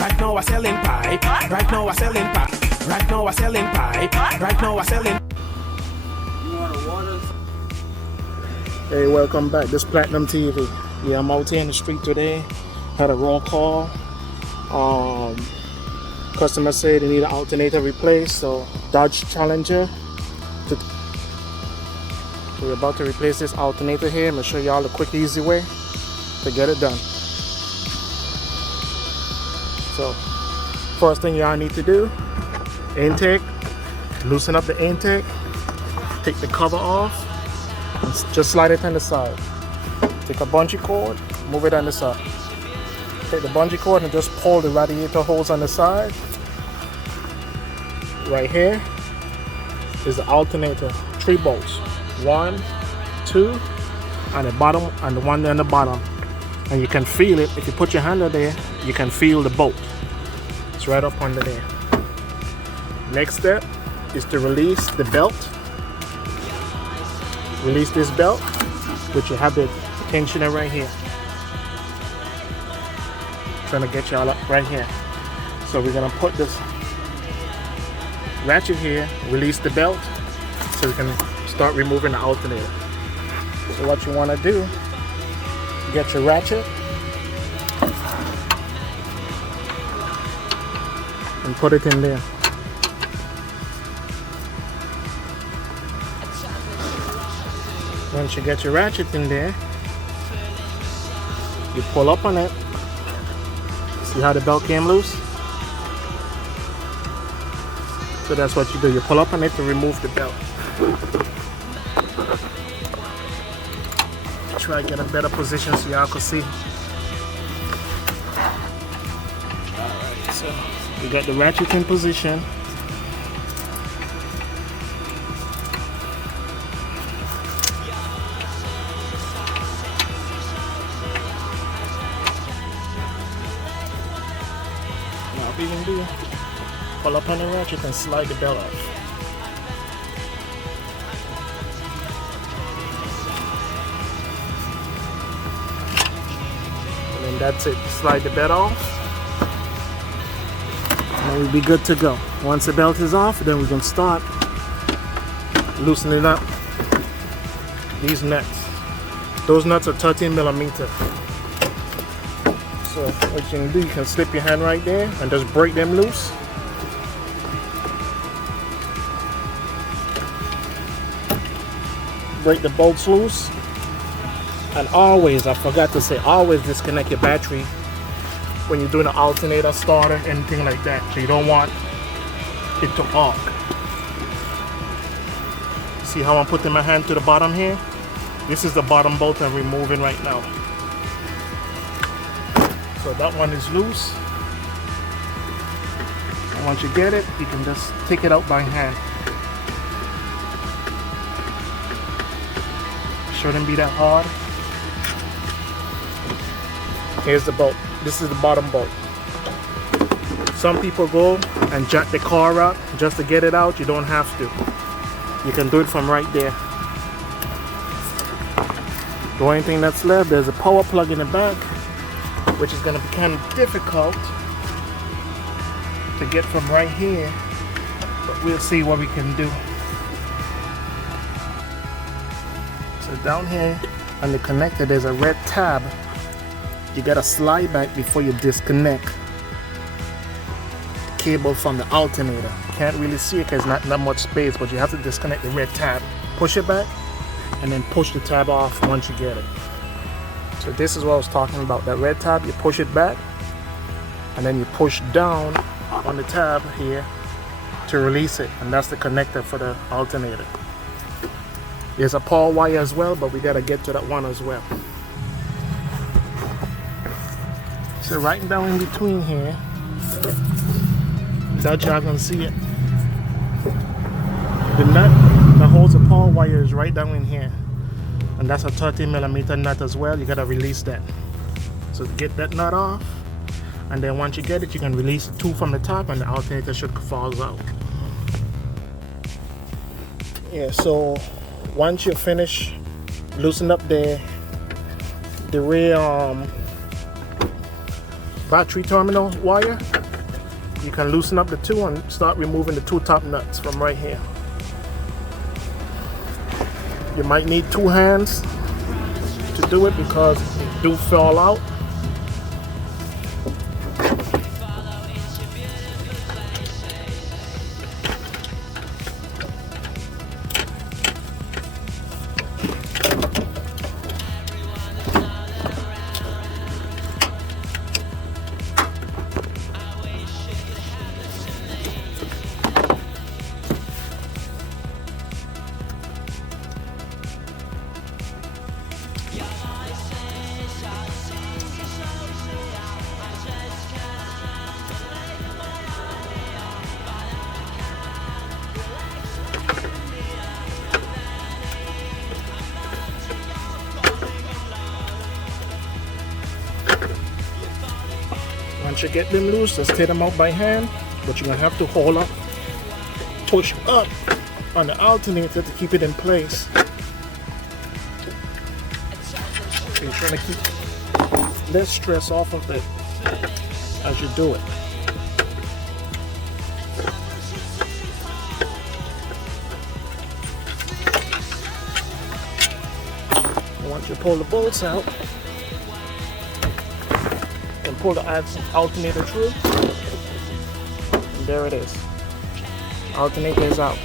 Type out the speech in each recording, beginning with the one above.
Right now we're selling pie. Right now we're selling pie. Right now we're selling pie. Right now we're selling. You want a water? Hey, welcome back. This Platinum TV. Yeah, I'm out here in the street today. Had a raw call. Customer said they need an alternator replaced, so Dodge Challenger. We're about to replace this alternator here. I'm gonna show y'all the quick, easy way to get it done. So, first thing y'all need to do, intake, loosen up the intake, take the cover off, and just slide it on the side. Take a bungee cord, move it on the side. Take the bungee cord and just pull the radiator hose on the side. Right here is the alternator, 3 bolts. 1, 2, and the bottom, and the one on the bottom. And you can feel it. If you put your hand under there, you can feel the bolt. It's right up under there. Next step is to release the belt. Release this belt, which you have the tensioner right here. Trying to get y'all up right here. So we're gonna put this ratchet here, release the belt, so we can start removing the alternator. So what you want to do, get your ratchet and put it in there. Once you get your ratchet in there, you pull up on it. See how the belt came loose? So that's what you do. You pull up on it to remove the belt. Try to get a better position so y'all can see. Alright, so we got the ratchet in position. Now what we can do, pull up on the ratchet and slide the belt off. And that's it. Slide the belt off and we'll be good to go. Once the belt is off, then we can start loosening up these nuts. Those nuts are 13mm. So what you can do, you can slip your hand right there and just break them loose. Break the bolts loose. And always, I forgot to say, always disconnect your battery when you're doing an alternator, starter, anything like that. So you don't want it to arc. See how I'm putting my hand to the bottom here? This is the bottom bolt I'm removing right now. So that one is loose. And once you get it, you can just take it out by hand. Shouldn't be that hard. Here's the bolt. This is the bottom bolt. Some people go and jack the car up just to get it out. You don't have to. You can do it from right there. The only thing that's left, there's a power plug in the back, which is going to be kind of difficult to get from right here, but we'll see what we can do. So down here on the connector, there's a red tab. You gotta slide back before you disconnect the cable from the alternator. You can't really see it because there's not much space, but you have to disconnect the red tab. Push it back and then push the tab off once you get it. So this is what I was talking about. That red tab, you push it back and then you push down on the tab here to release it, and that's the connector for the alternator. There's a power wire as well, but we gotta get to that one as well. So right down in between here, that y'all can see it. The nut that holds the power wire is right down in here, and that's a 13mm nut as well. You gotta release that. So get that nut off, and then once you get it, you can release the 2 from the top, and the alternator should fall out. Yeah. So once you finish loosen up the rear battery terminal wire, you can loosen up the two and start removing the two top nuts from right here. You might need two hands to do it because they do fall out. Once you get them loose, just take them out by hand, but you're gonna have to hold up, push up on the alternator to keep it in place. So you're trying to keep less stress off of it as you do it. And once you pull the bolts out, pull the alternator through, and there it is. Alternator is out.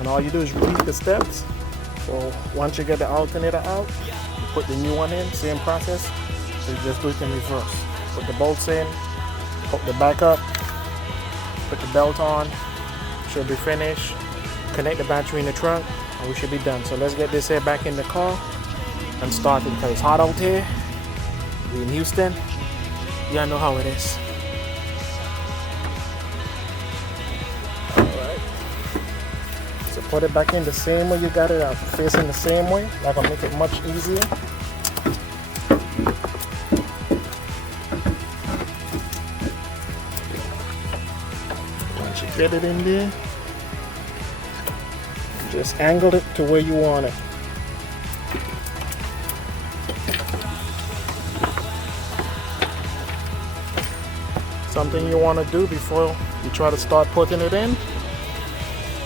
And all you do is repeat the steps. So once you get the alternator out, you put the new one in, same process. So you just do it in reverse. Put the bolts in, hook the back up, put the belt on, should be finished. Connect the battery in the trunk, and we should be done. So let's get this here back in the car and start it because it's hot out here. We in Houston, y'all know how it is. Alright. So put it back in the same way you got it out. Facing the same way. That'll make it much easier. Once you get it in there, just angle it to where you want it. Something you want to do before you try to start putting it in,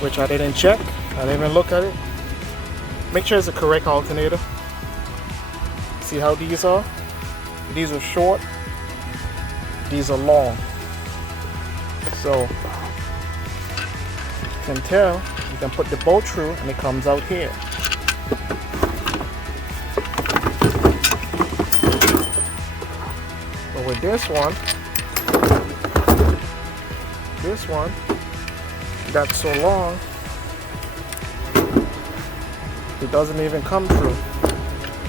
which I didn't check, I didn't even look at it. Make sure it's the correct alternator. See how these are? These are short, these are long. So you can tell, you can put the bolt through and it comes out here. But with this one, that's so long, it doesn't even come through.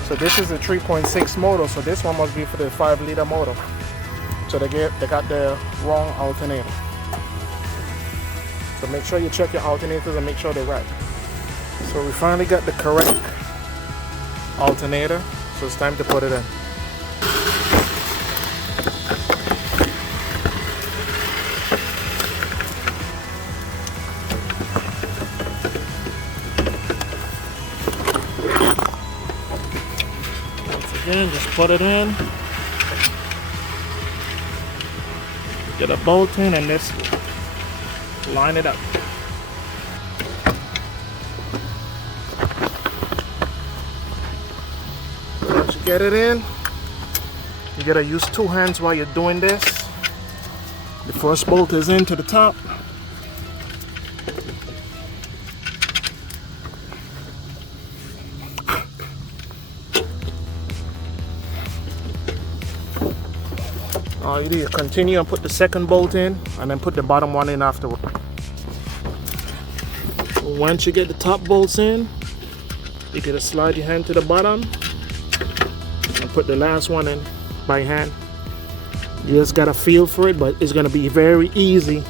So this is a 3.6 motor, so this one must be for the 5-liter motor. So they got the wrong alternator. So make sure you check your alternators and make sure they're right. So we finally got the correct alternator, so it's time to put it in. Again, just put it in, get a bolt in, and just line it up. Once you get it in, you gotta use two hands while you're doing this. The first bolt is into the top. All you do is continue and put the second bolt in and then put the bottom one in afterward. Once you get the top bolts in, you gotta slide your hand to the bottom and put the last one in by hand. You just gotta feel for it, but it's gonna be very easy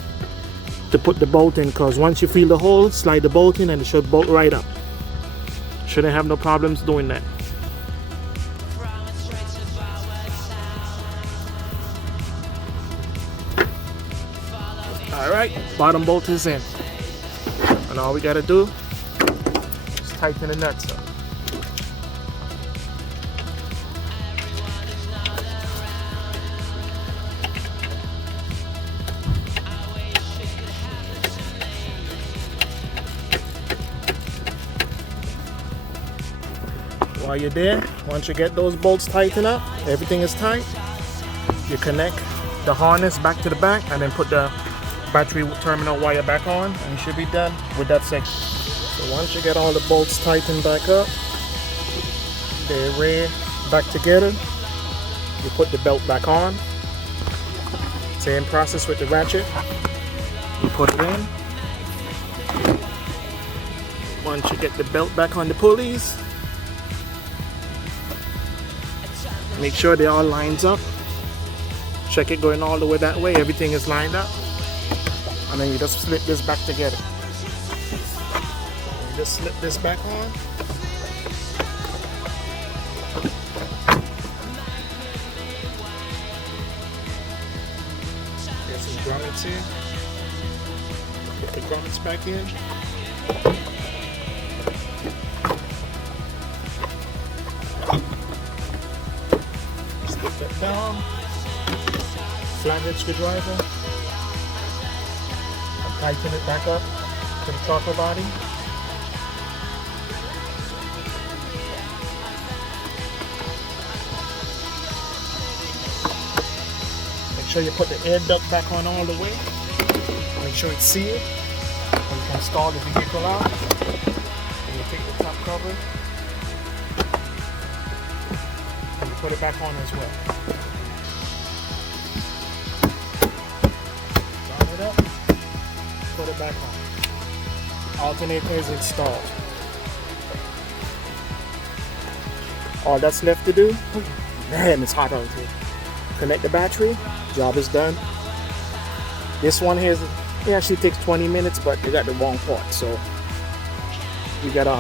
to put the bolt in because once you feel the hole, slide the bolt in and it should bolt right up. Shouldn't have no problems doing that. Alright, bottom bolt is in. And all we gotta do is tighten the nuts up. While you're there, once you get those bolts tightened up, everything is tight, you connect the harness back to the back and then put the battery terminal wire back on, and you should be done with that section. So once you get all the bolts tightened back up, they're ready back together, you put the belt back on. Same process with the ratchet. You put it in. Once you get the belt back on the pulleys, make sure they all lines up. Check it going all the way that way. Everything is lined up. And then you just slip this back together. You just slip this back on. There's some grommets here. Put the grommets back in. Slip that down. Flathead screwdriver. Tighten it back up to the throttle body. Make sure you put the air duct back on all the way. Make sure it's sealed. And you can install the vehicle out. And you take the top cover and you put it back on as well. Round it up. Put it back on. Alternator is installed. All that's left to do, man, it's hot out here. Connect the battery, job is done. This one here, it actually takes 20 minutes, but you got the wrong part, so you gotta,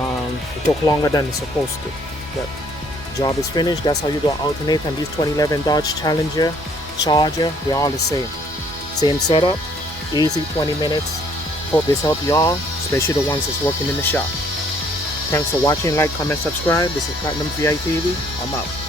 it took longer than it's supposed to. But job is finished. That's how you do an alternator. And these 2011 Dodge Challenger, Charger, they're all the same. Same setup, easy 20 minutes. Hope this helped y'all, especially the ones that's working in the shop. Thanks for watching. Like, comment, subscribe. This is Platnumvi TV. I'm out.